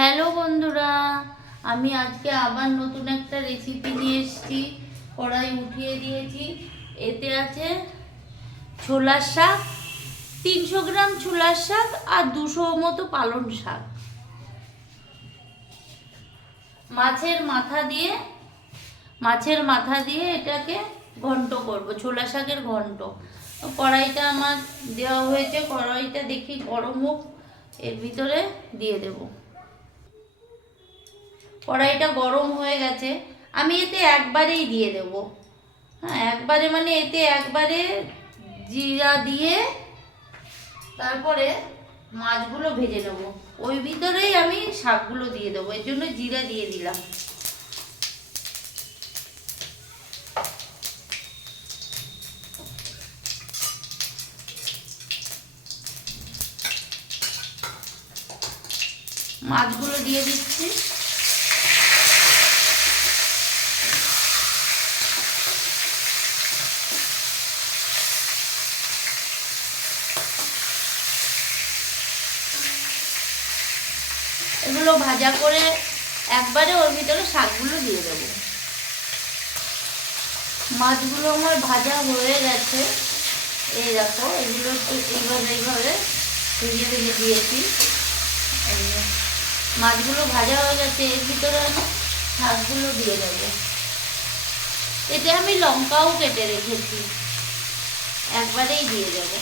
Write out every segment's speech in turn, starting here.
Hello বন্ধুরা, আমি আজকে আবার নতুন একটা রেসিপি নিয়ে এসেছি। কড়াই উঠিয়ে দিয়েছি। এতে আছে ছোলার শাক, 300 গ্রাম ছোলার শাক আর 200 মতো পালং শাক। মাছের মাথা দিয়ে এটাকে ঘন্ট করব, ছোলা শাকের ঘন্ট। কড়াইটা আমার দেওয়া হয়েছে, কড়াইটা দেখি গরম হোক, এর ভিতরে দিয়ে দেব। কড়াইটা গরম হয়ে গেছে, আমি এতে একবারেই দিয়ে দেব। হ্যাঁ, একবারে মানে এতে একবারে জিরা দিয়ে তারপরে মাছগুলো ভেজে নেব। ওই ভিতরেই আমি শাকগুলো দিয়ে দেবো, এর জন্য জিরা দিয়ে দিলাম। মাছগুলো দিয়ে দিচ্ছি। এগুলো ভাজা করে একবারে ওর ভিতরে শাকগুলো দিয়ে দেবো। মাছগুলো আমার ভাজা হয়ে গেছে, এই দেখো, এগুলো একটু এইভাবে ভেজে ভেজে দিয়েছি। মাছগুলো ভাজা হয়ে গেছে, এর ভিতরে আমি শাকগুলো দিয়ে দেবো। এতে আমি লঙ্কাও কেটে রেখেছি, একবারেই দিয়ে দেবো।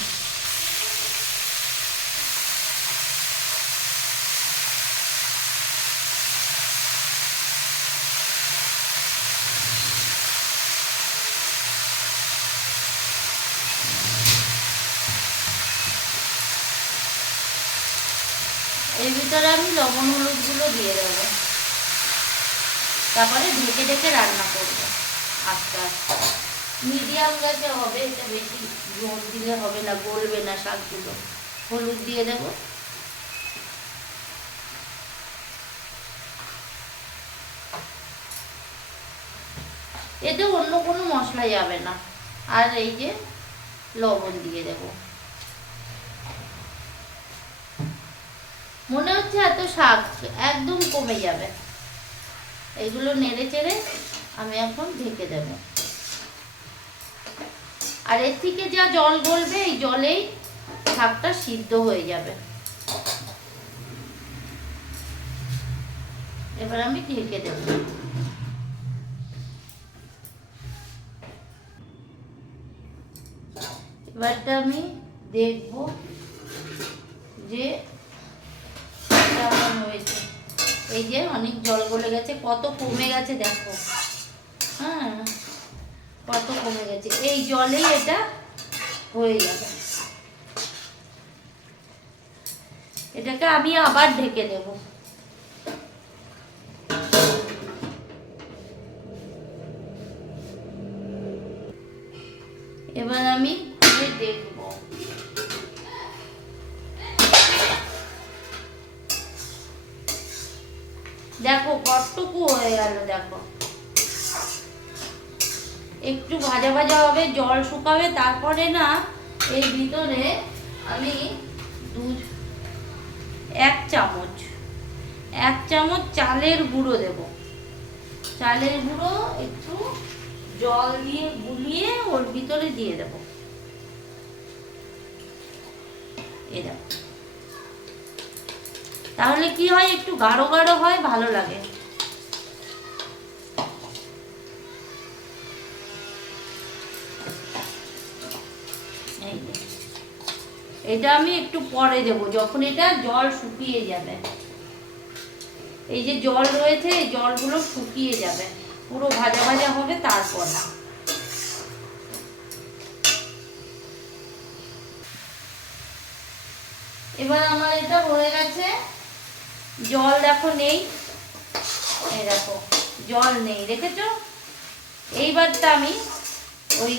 এর ভিতরে আমি লবণ হলুদগুলো দিয়ে দেবো, তারপরে ঢেকে ঢেকে রান্না করবো আস্তে আস্তে। মিডিয়াম গ্যাসে হবে, এটা বেশি ঝোল দিলে হবে না, গলবে না শাকগুলো। হলুদ দিয়ে দেব। এতে অন্য কোনো মশলা যাবে না। আর এই যে লবণ দিয়ে দেব। মনে হচ্ছে এত শাক একদম কমে যাবে। এগুলো নেড়ে চেড়ে আমি এখন ঢেকে দেব। আর এর থেকে যা জল গলবে, এই জলেই শাকটা সিদ্ধ হয়ে যাবে। এবার আমি ঢেকে দেব। এবারটা আমি দেখব যে কেমন হয়েছে। এই যে অনেক জল গলে গেছে, কত কমে গেছে দেখো। হ্যাঁ, কত কমে গেছে, এই জলেই এটা হয়ে যাবে। এটাকে আমি আবার ঢেকে দেব। এবার আমি খুলে দেখব। দেখো কতটুকু হয়ে গেল, দেখো। একটু ভাজা ভাজা হবে, জল শুকাবে, তারপরে না এর ভিতরে আমি এক চামচ চালের গুঁড়ো দেব। চালের গুঁড়ো একটু জল দিয়ে গুলিয়ে ওর ভিতরে দিয়ে দেব। এরকম তাহলে কি হয়, একটু গাঢ় গাঢ় হয়, ভালো লাগে। এটা আমি একটু পরে দেব, যখন এটা জল শুকিয়ে যাবে। এই যে জল রয়েছে, এই জলগুলো শুকিয়ে যাবে, পুরো ভাজা ভাজা হবে। তারপর এবার আমার এটা হয়ে গেছে। জল দেখো নেই, এই দেখো জল নেই, দেখেছো? এইবারটা আমি ওই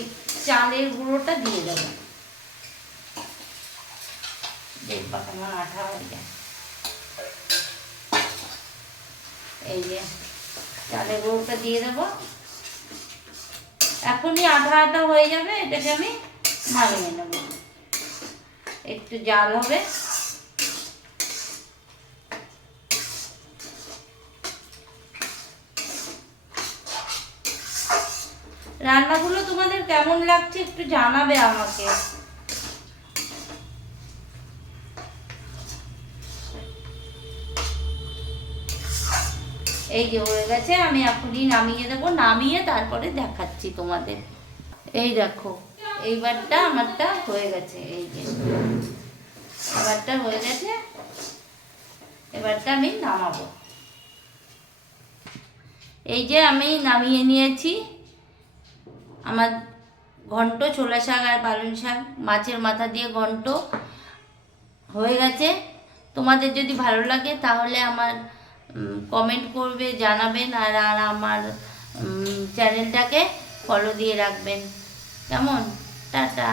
চালের গুঁড়োটা দিয়ে দেবো। দেখবা কেমন আঠা হয়ে যায়। এই যে চালের গুঁড়োটা দিয়ে দেবো, এখনই আঠা আঠা হয়ে যাবে। এটাকে আমি নামিয়ে নেব, একটু জাল হবে। রান্নাগুলো তোমাদের কেমন লাগছে একটু জানাবে আমাকে। এই যে হয়ে গেছে, আমি এখনই নামিয়ে দেবো, নামিয়ে তারপরে দেখাচ্ছি তোমাদের। এই দেখো এইবারটা আমারটা হয়ে গেছে, এই যে এবারটা হয়ে গেছে, এবারটা আমি নামাবো। এই যে আমি নামিয়ে নিয়েছি আমার ঘন্ট ছোলা শাক আর পালং শাক মাছের মাথা দিয়ে ঘন্ট হয়ে গেছে। তোমাদের যদি ভালো লাগে তাহলে আমার কমেন্ট করবে, জানাবেন, আর আর আমার চ্যানেলটাকে ফলো দিয়ে রাখবেন। কেমন? টাটা।